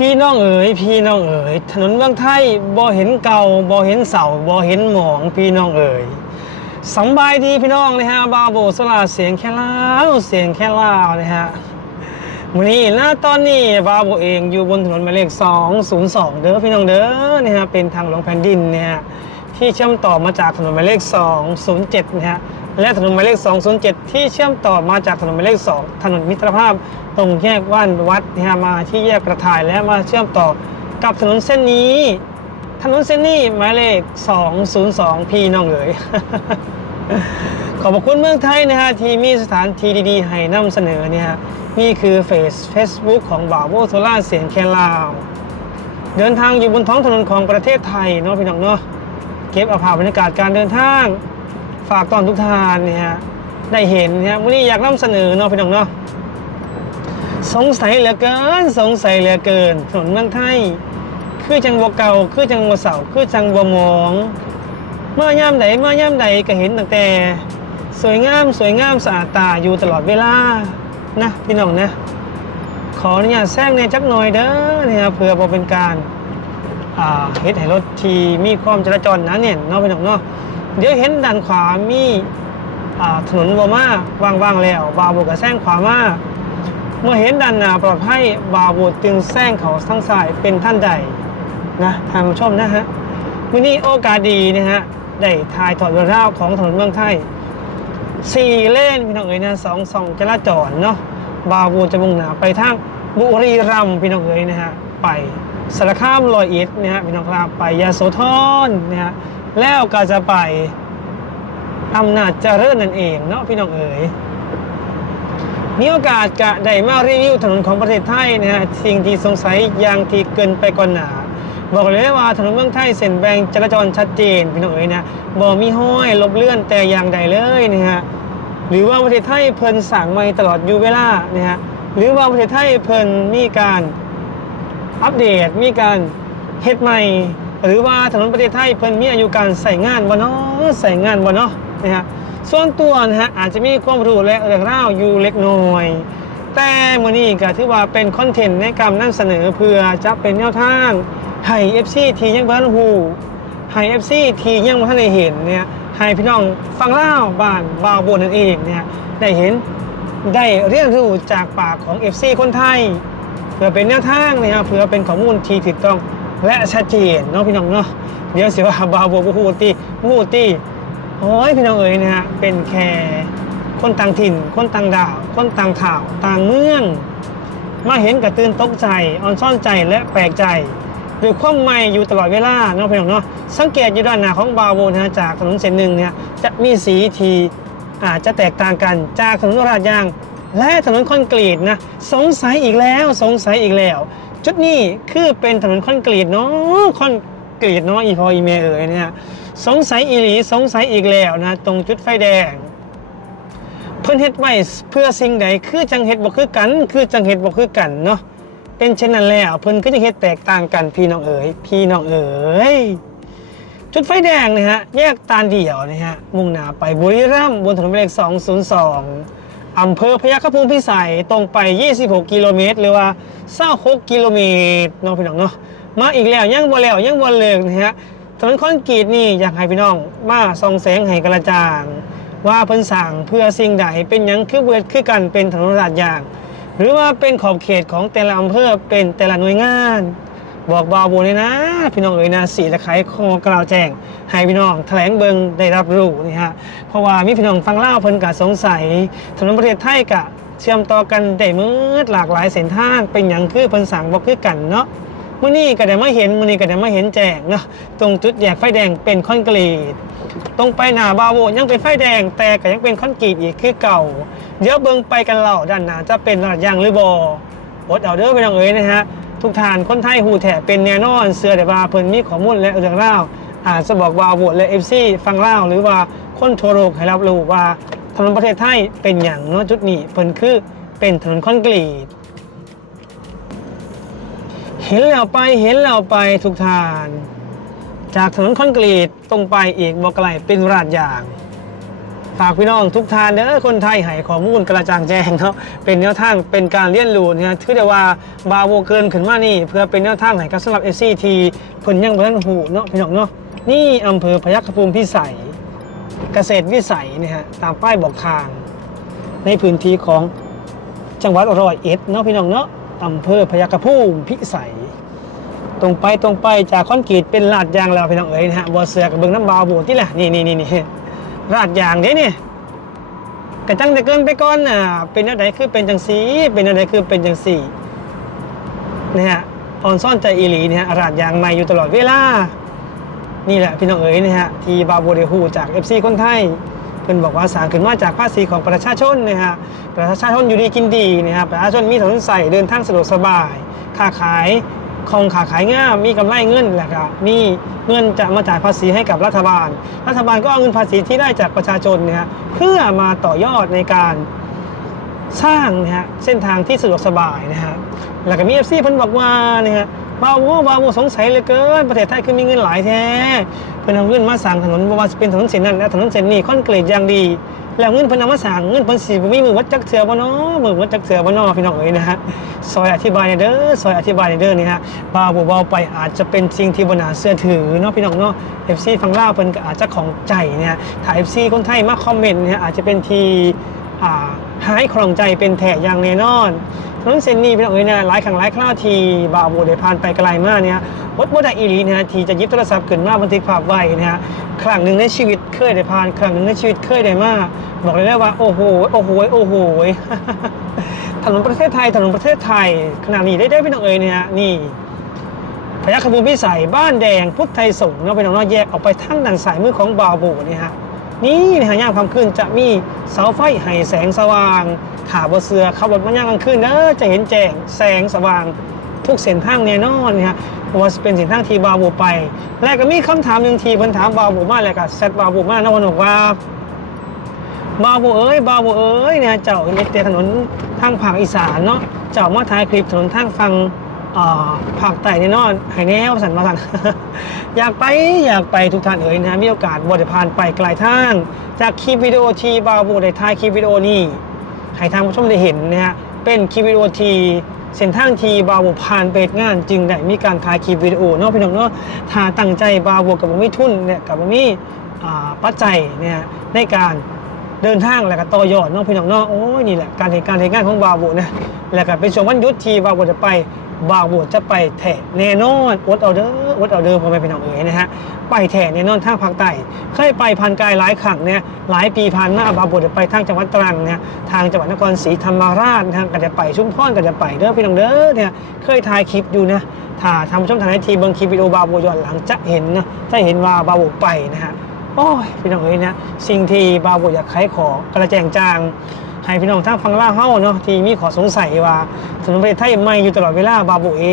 พี่น้องเอ๋ยพี่น้องเอ๋ยถนนเมืองไทยบ่เห็นเก่าบ่เห็นเสาบ่เห็นหมองพี่น้องเอ๋ยสบายดีพี่น้องนะฮะบาโบสลาเสียงแค่ลาวเสียงแค่ลาวนะฮะวันนี้หน้าตอนนี้บาโบเองอยู่บนถนนหมายเลข 202 เด้อพี่น้องเด้อนะฮะเป็นทางหลวงแผ่นดินเนี่ยที่เชื่อมต่อมาจากถนนหมายเลข 207 นะฮะ และถนนหมายเลข 207 ที่เชื่อมต่อมาจากถนนหมายเลข 2 ถนนมิตรภาพ ตรงแยกว่านวัดนะมาที่แยกกระถ่ายและมาเชื่อมต่อกับถนนเส้นนี้ ถนนเส้นนี้หมายเลข 202 พี่น้องเอ๋ยขอบคุณเมืองไทยนะฮะที่มีสถานที่ดีๆ ให้นำเสนอเนี่ยนี่คือเฟซ Facebook ของบ่าวโบโซล่าเสียงแคนลาว เดินทางอยู่บนท้องถนนของประเทศไทยเนาะพี่น้องเนาะเก็บเอาภาพบรรยากาศการเดินทาง ฝากตอนทุกทานเนี่ยฮะได้เห็นเนี่ยวันนี้อยากนำเสนอเนาะพี่น้องเนาะสงสัยเหลือเกิน สงสัยเหลือเกินถนนเมืองไทย คือจังบัวเก่าคือจังบัวเสาคือจังบัวหมอง เมื่อย่ำใดเมื่อย่ำใดก็เห็นตั้งแต่ สวยงามสวยงามสะอาดตาอยู่ตลอดเวลานะพี่น้องนะขออนุญาตแทรกในจักหน่อยเด้อเนี่ยเพื่อบ่เป็นการอ่าเฮ็ดให้รถที่มีความจราจรนะเนี่ยเนาะพี่น้องเนาะ เดี๋ยวเห็นด้านขวามีถนนบ่มาว่างๆแล้วบาวบุกก็แซงขวามาเมื่อเห็นด้านหน้าปลอดภัยบาวบุตรจึงแซงเขาทั้งสายเป็นท่านใดนะทางผู้ชมนะฮะวันนี้โอกาสดีนะฮะได้ถ่ายถอดเรื่องราวของถนนเมืองไทยสี่เลนพี่น้องเอ๋ยนะสองสองจราจรเนาะบาวบุตรจะมุ่งหน้าไปทางบุรีรัมย์พี่น้องเอ๋ยนะฮะไปสารคามลอยเอ็ดนะฮะพี่น้องครับไปยาโสธรนะฮะ แล้วก็จะไปอำนาจเจริญนั่นเองเนาะพี่น้องเอ๋ยมีโอกาสจะได้มารีวิวถนนของประเทศไทยนะฮะสิ่งที่สงสัยอย่างที่เกินไปก่อนหนาบอกเลยว่าถนนเมืองไทยเส้นแบ่งจราจรชัดเจนพี่น้องเอ๋ยนะบ่มีห้อยลบเลื่อนแต่อย่างใดเลยนะฮะหรือว่าประเทศไทยเพิ่นสั่งใหม่ตลอดอยู่เวลานะฮะหรือว่าประเทศไทยเพิ่นมีการอัปเดตมีการเฮ็ดใหม่ หรือว่าถนนประเทศไทยเพิ่นมีอายุการใส่งานบ่เนาะใส่งานบ่เนาะนะฮะส่วนตัวนะฮะอาจจะมีความรู้และเรื่องราวอยู่เล็กน้อย แต่มื้อนี้ก็ถือว่าเป็นคอนเทนต์ในการนำเสนอเพื่อจะเป็นแนวทางให้ FC ที่ยังบ่ทันฮู้ให้ FC ที่ยังบ่ทันได้เห็นเนี่ยให้พี่น้องฟังเล่าบ้านบ่าวบนนั่นเองเนี่ยได้เห็นได้เรียนรู้จากปากของ FC คนไทยเพื่อเป็นแนวทางนะครับเพื่อเป็นข้อมูลที่ถูกต้อง และชัดเจนเนาะพี่น้องเนาะเดี๋ยวสิว่าบาวบนบ่ฮู้ติบ่ฮู้ติโอ้ยพี่น้องเอ๋ยนะฮะเป็นแค่คนต่างถิ่น คนต่างดาว คนต่างข่าวต่างเมือง มาเห็นกระตื่นตกใจออนซ่อนใจและแปลกใจด้วยความใหม่อยู่ตลอดเวลาเนาะพี่น้องเนาะสังเกตอยู่ด้านหน้าของบาโวนะฮะจากถนนเส้นหนึ่งเนี่ยจะมีสีทีอาจจะแตกต่างกันจากถนนราดยาง และถนนคอนกรีตนะสงสัยอีกแล้วสงสัยอีกแล้ว จุดนี้คือเป็นถนนคอนกรีตเนาะคอนกรีตเนาะอีพออีเมเอ๋ยเนี่ยสงสัยอีหลีสงสัยอีกแล้วนะ ตรงจุดไฟแดง เพิ่นเฮ็ดไว้เพื่อสิ่งใดคือจังเฮ็ดบ่คือกัน คือจังเฮ็ดบ่คือกันเนาะเป็นเช่นนั้นแล้วเพิ่นก็จะเฮ็ดแตกต่างกันพี่น้องเอ๋ยพี่น้องเอ๋ยจุดไฟแดงนะฮะแยกตาเดี่ยวนะฮะมุ่งหน้าไปบุรีรัมย์บนถนนหมายเลข202 อำเภอพยัคฆภูมิพิสัยตรงไป 26 กิโลเมตร หรือว่า26กิโลเมตรเนาะพี่น้องเนาะมาอีกแล้วยังบ่แล้วยังบ่เลิกนะฮะถนนคอนกรีตนี่อยากให้พี่น้อง มาส่องแสงให้กระจ่าง ว่าเพิ่นสั่งเพื่อสิ่งใดเป็นยังคือเบิดคือกันเป็นถนนลาดยาง หรือว่าเป็นขอบเขตของแต่ละอำเภอเป็นแต่ละหน่วยงาน บอกบาวบูเลยนะ พี่น้องเอ๋ยนะสีตะไคร้โคกล่าวแจ้ง ให้พี่น้องแถลงเบิงได้รับรู้นี่ฮะเพราะว่ามีพี่น้องฟังเล่าเพิ่นกะสงสัยถนนประเทศไทยกะ เชื่อมต่อกันได้มืดหลากหลายเส้นทางเป็นหยังคือเพิ่นสั่งบ่คือกันเนาะมื่อนี้ก็ได้มาเห็นมื่อนี้ก็ได้มาเห็นแจ้งเนาะตรงจุดแยกไฟแดงเป็นคอนกรีตตรงไปหน้าบาโวยังเป็นไฟแดง แต่ก็ยังเป็นคอนกรีตอีกคือเก่า เดี๋ยวเบิ่งไปกันเล่าด้านหน้าจะเป็นระยางหรือบออดเอาเด้อไปน้องเอ๋ยนะฮะ ทุกทานคนไทยหูแถเป็นแน่นอน เสือแต่ว่าเพิ่นมีข้อมูลและเรื่องเล่าอาจจะบอกว่าโหวตและเอฟซีฟังเล่าหรือว่าคนทั่วโลกให้รับรู้ว่าถนนประเทศไทยเป็นอย่างเนาะจุดนี้เพิ่นคือเป็นถนนคอนกรีตเห็นแล้วไปเห็นแล้วไปทุกทาน จากถนนคอนกรีตตรงไปอีกบอกไกลเป็นราดยาง ฝากพี่น้องทุกทานเด้อคนไทยให้ข้อมูลกระจ่างแจ้งเนาะเป็นแนวทางเป็นการเรียนรู้เนี่ยถือได้ว่าบาโวเกินขึ้นมานี่ เพื่อเป็นแนวทางให้กับสำหรับ SCT เพิ่นยังบ่ทันหูเนาะพี่น้องเนาะนี่อำเภอพยัคฆภูมิพิสัย เกษตรวิสัยนี่ยฮะตามป้ายบอกทาง ในพื้นที่ของจังหวัดร้อยเอ็ดเนาะพี่น้องเนาะอำเภอพยัคฆภูมิพิสัยตรงไปตรงไปจากคอนกรีตเป็นลาดยางแล้วพี่น้องเอ๋ยนะฮะบ่เสือกับเบิ่งน้ำบาวโบที่แหละนี่นี่นี่นี่ ลาดยางเด้เนี่ยกระจังแต่เกินไปก่อนน่ะ เป็นอะไรคือเป็นจังสีเป็นอะไรคือเป็นจังสีนะฮะออนซ่อนใจอีหลีเนี่ยฮะลาดยางใหม่อยู่ตลอดเวลา นี่แหละพี่น้องเอ๋ยนะฮะทีบาโบเดฮูจาก FC คนไทยเพิ่นบอกว่าสร้างขึ้นมาจากภาษีของประชาชนนะฮะประชาชนอยู่ดีกินดีนะครับประชาชนมีถนนใส่เดินทางสะดวกสบาย ค้าขาย คองขาขายง่ายมีกำไรเงินแหละครับมีเงินจะมาจ่ายภาษีให้กับรัฐบาล รัฐบาลก็เอาเงินภาษีที่ได้จากประชาชนเนี่ยเพื่อมาต่อยอดในการสร้างนะฮะเส้นทางที่สะดวกสบายนะฮะแล้วก็มีเอฟซีเพิ่นบอกว่าเนี่ยฮะ บาวโวบาวโวสงสัยเลือเกิน ประเทศไทยคือมีเงินหลายแท้เพิ่นเอาเงินมาสร้างถนนบ่ว่าจะเป็นถนนเส้นนั้นและถนนเส้นนี้คอนกรีตอย่างดี แล้วเงินเพิ่นเอามาสร้างเงินเพิ่นสิบ่มีมือวัดจักเสือบ่เนาะมือวัดจักเสือบ่เนาะพี่น้องเอ้ยนะฮะซอยอธิบายหน่อยเด้อซอยอธิบายหน่อยเด้อนี่ฮะบาวโวบาวไปอาจจะเป็นสิ่งที่บ่น่าเชื่อถือเนาะพี่น้องเนาะ FC ฝั่งล่าเพิ่นก็อาจจะของใจเนี่ยถ้า FC คนไทยมาคอมเมนต์เนี่ยอาจจะเป็นที่ หายคลองใจเป็นแถอย่างแน่นอนถนนเส้นนี้พี่น้องเอ๋ยเนี่ยหลายครั้งหลายคราวทีบาวโบได้ผ่านไปไกลมากเนี่ยวัดวัดอีลีเนี่ยทีจะยิบโทรศัพท์ขึ้นมาบันทึกภาพไว้เนี่ยครั้งหนึ่งในชีวิตเคยได้ผ่านครั้งหนึ่งในชีวิตเคยได้มาบอกเลยได้ว่าโอ้โหโอ้โหโอ้โหถนนประเทศไทยถนนประเทศไทยขนาดนี้ได้ได้พี่น้องเอ๋ยเนี่ยนี่พยัคฆภูมิพิสัยบ้านแดงพุทธไทยสงฆ์เนาะไปน้องเนาะแยกออกไปทางด้านสายมือของบาวโบนี่ฮะ นี่ในะฮะย่ามค่ำคืนจะมีเสาไฟให้แสงสว่างถาบเสือขับรถมาย่ามกลางคืนเด้อจะเห็นแจ้งแสงสว่างทุกเส้นทางแน่นอนนะฮะเพราะว่าเป็นเส้นทางที่บาวโบไป และก็มีคำถามหนึ่งทีเพิ่นถามบาวโบมาแล้วก็แซดบาวโบมานาะพนบอกว่าบาวโบเอ้ยบาวโบเอ้ยเนี่ยเจ้าเล็ดเตถนนทางภาคอีสานเนาะเจ้ามาถ่ายคลิปถนนทางฟัง อ่าภาคใน่นอนให้แนวสันมาสันอยากไปอยากไปทุกท่านเอ๋ยนะมีโอกาสบไดผ่านไปไกลท่างจากคลิปวิดีโอที่บาวโบได้ถ่ายคลิปวิดีโอนี้ให้ทางผู้ชมได้เห็นนะฮะเป็นคลิปวิดีโอทีเส้นทางทีบาวบผ่านไปเฮ็ดงาน จึงได้มีการถ่ายคลิปวิดีโอเนาะพี่น้องเนาะถ้าตั้งใจบาวโบกับบมีทุนเนี่ยกับบมีปัจจัยเนี่ยในการเดินทางแล้วก็ต่อยอดเน้องพี่น้องเนาะโอ้ยนี่แหละการเหตุการณ์เหตุงานของบาวบุนะแล้วก็เป็นช่วงวันหยุดทีบาวบุจะไป บาวบุจะไปแถแน่นอนอดเอาเด้ออดเอาเด้อพ่อแม่พี่น้องเอ๋ยนะฮะไปแถแน่นอนทางภาคใต้เคยไปพันกายหลายครั้งเนี่ยหลายปีผ่านมาบาวบุจะไปทางจังหวัดตรังเนี่ยทางจังหวัดนครศรีธรรมราชทางก็จะไปชุมพรก็จะไปเด้อพี่น้องเด้อเนี่ยเคยถ่ายคลิปอยู่นะถ้าทำช่องทางไอทีบางคลิปวิดีโอบาวบุย้อนหลังจะเห็นนะจะเห็นว่าบาวบุไปนะฮะ โอ้ยพี่น้องเอ้ยนะสิ่งที่บาวบอยากไขขอกระแจงจางให้พี่น้องทางฟังล่าเฮาเนาะที่มีขอสงสัยว่าถนนประเทศไทยไม่อยู่ตลอดเวลาบาวบเอ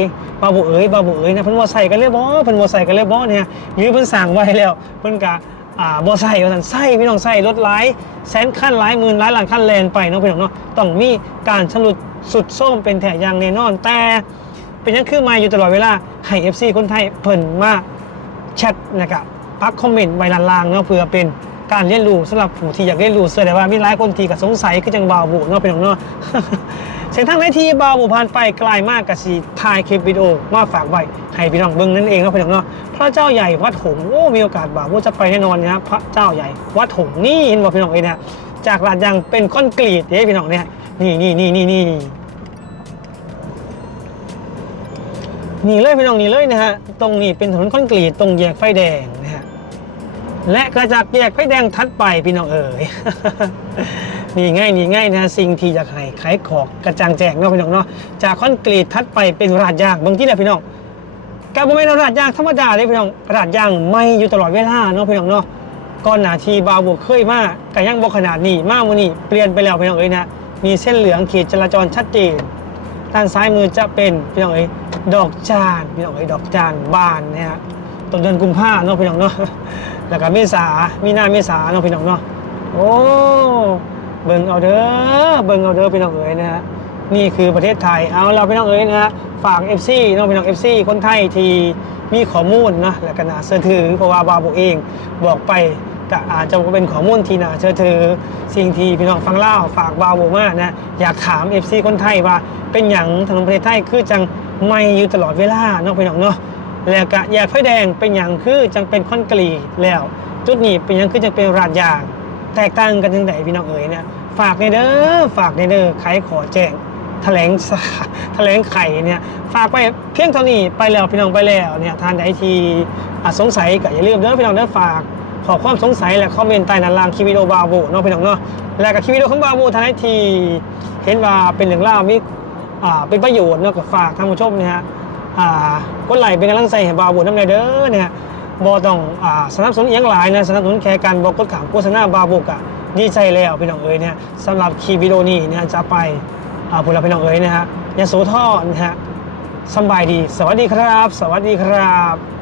บาวบเอ๋ยบาวบเอ๋ยนะเพิ่นบ่ใส่กันเลยบ่เพิ่นบ่ใส่กันเลยบ่เนี่ยหรือเพิ่นสั่งไว้แล้วเพิ่นกะอ่าบ่ใส่ว่าซั่นใส่พี่น้องใส่รถหลายแสนคันหลายหมื่นหลายล้านคันแลนไปเนาะพี่น้องเนาะต้องมีการสรุปสุดโส้มเป็นแถอย่างแน่นอน แต่เป็นยังคือมาอยู่ตลอดเวลาให้ FC คนไทยเพิ่นมาแชทนะครับ พักคอมเมนต์ไว้ล่างๆเนาะเพื่อเป็นการเรียนรู้สำหรับผู้ที่อยากเรียนรู้เสื้อแต่ว่ามีหลายคนที่ก็สงสัยก็จังบาวบุเนาะเป็นของเนาะเส้นทางในที่บาวบุผ่านไปไกลมากกับสีถ่ายคลิปวิดีโอมาฝากไว้ให้พี่น้องเบิ่งนั่นเองเนาะเป็นของเนาะพระเจ้าใหญ่วัดหงโอ้มีโอกาสบ่าวบุจะไปแน่นอนนะครับพระเจ้าใหญ่วัดหงนี่เห็นบ่พี่น้องเอ้ยนะจากลาดยางเป็นคอนกรีตเด้พี่น้องเนี่ยนี่นี่นี่นี่นี่ หนีเลยพี่น้องหนีเลยนะฮะ ตรงนี้เป็นถนนคอนกรีตตรงแยกไฟแดงนะฮะ และกระจากแยกไฟแดงทัดไปพี่น้องเอ๋ยนี่ง่ายนี่ง่ายนะสิ่งที่อยากให้ขายของกระจ่างแจงเนาะพี่น้องเนาะจากคอนกรีตทัดไปเป็นราดยางบางที่เนี่ยพี่น้องการบ่แม่นราดยางธรรมดาเลยพี่น้องราดยางไม่อยู่ตลอดเวลาเนาะพี่น้องเนาะก่อนหน้าทีบาวบวกเคยมาก็ยังบ่ขนาดนี้มากวันนี้เปลี่ยนไปแล้วพี่น้องเอ้ยนะมีเส้นเหลืองขีดจราจรชัดเจน ด้านซ้ายมือจะเป็นพี่น้องเอ้ยดอกจานพี่น้องเอ้ยดอกจานบานนะฮะต้นเดือนกุมภาเนาะพี่น้องเนาะแล้วก็เมษามีนาเมษาเนาะพี่น้องเนาะโอ้เบิ่งเอาเด้อเบิ่งเอาเด้อพี่น้องเอ้ยนะฮะนี่คือประเทศไทยเอาเราพี่น้องเอ้ยนะฮะฝาก FC เนาะพี่น้อง FC คนไทยที่มีข้อมูลนะและก็น่าเชื่อถือเพราะว่าบาโบเองบอกไป ก็อาจจะเป็นข้อมูลที่น่าเชื่อถือ สิ่งที่พี่น้องฟังเล่าฝากบาวโบมานะอยากถาม FC คนไทยว่าเป็นอย่างถนนประเทศไทยคือจังไม่อยู่ตลอดเวลาเนาะพี่น้องเนาะแล้วก็แยกไฟแดงเป็นอย่างคือจังเป็นคอนกรีตแล้ว จุดนี้เป็นอย่างคือจังเป็นราดยาง แตกต่างกันยังไงพี่น้องเอ๋ยเนี่ยฝากในเด้อฝากในเด้อใครขอแจ้งแถลงสาแถลงไข่เนี่ยฝากไปเพียงเท่านี้ไปแล้วพี่น้องไปแล้วเนี่ยทานใดทีอะสงสัยก็อย่าลืมเด้อพี่น้องเด้อฝาก ขอความสงสัยและคอมเมนต์ใต้ด้นล่างคลิปวิดีโอบาโบเนาะพี่น้องเนาะและกับคลิปวิดีโอของบาโบทานทีเห็นว่าเป็นเรื่องเล่าวมีอ่าเป็นประโยชน์เนาะก็ฝากท่านผู้ชมเนี่ยฮะอ่ากดไลค์เป็นกำลังใจให้บาโบน้ำในเด้อเนี่ยบอต้องอ่าสนับสนุนอหยังหลายนะสนับสนุนแค่การบอกกดขามโฆษณาบาบุกะดีใจแล้วพี่น้องเอ๋ยเนี่ยสำหรับคลิปวิดีโอนี้เนี่ยจะไปอ่าพวกเราพี่น้องเอ๋ยนะฮะยาโสธรนะฮะสบายดี สวัสดีครับ สวัสดีครับ